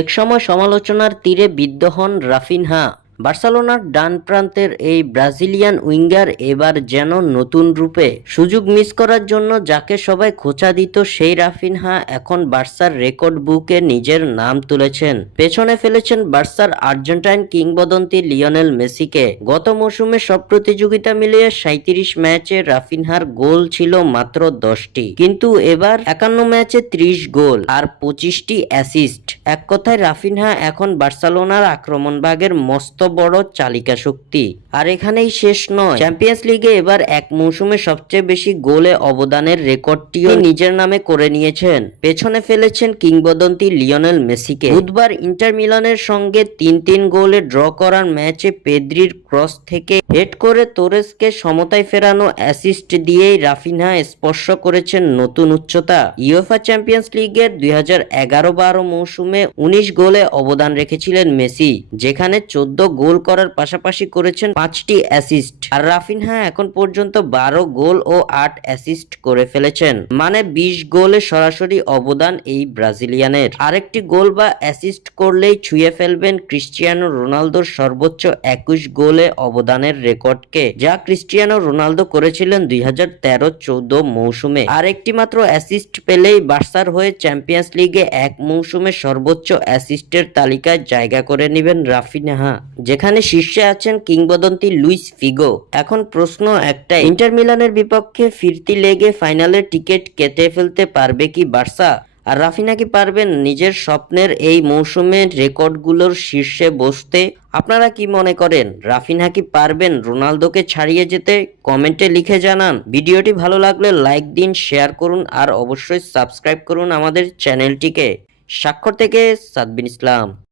একসময় সমালোচনার তীরে বিদ্ধ হন রাফিনহা। বার্সেলোনার ডান প্রান্তের এই ব্রাজিলিয়ান উইঙ্গার এবার যেন নতুন রূপে সুযোগ মিস করার জন্য যাকে সবাই খোঁচা দিত, সেই রাফিনহা এখন বার্সার রেকর্ড বুকে নিজের নাম তুলেছেন। পেছনে ফেলেছেন বার্সার আর্জেন্টাইন কিংবদন্তি লিওনেল মেসিকে। গত মৌসুমে সব প্রতিযোগিতা মিলিয়ে সাঁত্রিশ ম্যাচে রাফিনহার গোল ছিল মাত্র দশটি। কিন্তু এবার একান্ন ম্যাচে ত্রিশ গোল আর পঁচিশটি অ্যাসিস্ট। এক কথায় রাফিনহা এখন বার্সেলোনার আক্রমণভাগের মস্ত বড় চালিকা শক্তি। আর এখানেই শেষ নয়। চ্যাম্পিয়ন্স লিগে এবার এক মৌসুমে সবচেয়ে বেশি গোলে অবদানের রেকর্ডটিও নিজের নামে করে নিয়েছেন। পেছনে ফেলেছেন কিংবদন্তি লিওনেল মেসিকে। বুধবার ইন্টার মিলানের সঙ্গে তিন তিন গোলে ড্র করার ম্যাচে পেদ্রির ক্রস থেকে হেড করে তোরেসকে সমতায় ফেরানো অ্যাসিস্ট দিয়েই রাফিনহা স্পর্শ করেছেন নতুন উচ্চতা। ইউএফা চ্যাম্পিয়ন্স লিগের দুই হাজার এগারো বারো মৌসুমে উনিশ গোলে অবদান রেখেছিলেন মেসি, যেখানে চোদ্দ গোল করার পাশাপাশি করেছেন পাঁচটি অ্যাসিস্ট আর রাফিনহা এখন পর্যন্ত বারো গোল ও আট অ্যাসিস্ট করে ফেলেছেন। মানে বিশ গোলে সরাসরি অবদান এই ব্রাজিলিয়ানের। আরেকটি গোল বা অ্যাসিস্ট করলেই ছুঁয়ে ফেলবেন ক্রিস্টিয়ানো রোনালদোর সর্বোচ্চ একুশ গোলে অবদানের রেকর্ডকে, যা ক্রিস্টিয়ানো রোনালদো করেছিলেন দুই হাজার তেরো চৌদ্দ মৌসুমে। আর একটি মাত্র অ্যাসিস্ট পেলেই বার্সার হয়ে চ্যাম্পিয়ন্স লিগে এক মৌসুমে সর্বোচ্চ অ্যাসিস্টের তালিকায় জায়গা করে নেবেন রাফিনাহা যেখানে শীর্ষে আছেন কিংবদন্তি লুইস ফিগো। এখন প্রশ্ন একটাই, ইন্টার মিলানের বিপক্ষে ফিরতি লেগে ফাইনালের টিকিট কেটে ফেলতে পারবে কি বার্সা? আর রাফিনা কি পারবেন নিজের স্বপ্নের এই মৌসুমের রেকর্ডগুলোর শীর্ষে বসতে? আপনারা কি মনে করেন রাফিনা কি পারবেন রোনালদোকে ছাড়িয়ে যেতে? কমেন্টে লিখে জানান। ভিডিওটি ভালো লাগলে লাইক দিন, শেয়ার করুন, আর অবশ্যই সাবস্ক্রাইব করুন আমাদের চ্যানেলটিকে। স্বাক্ষর থেকে সাদবিন ইসলাম।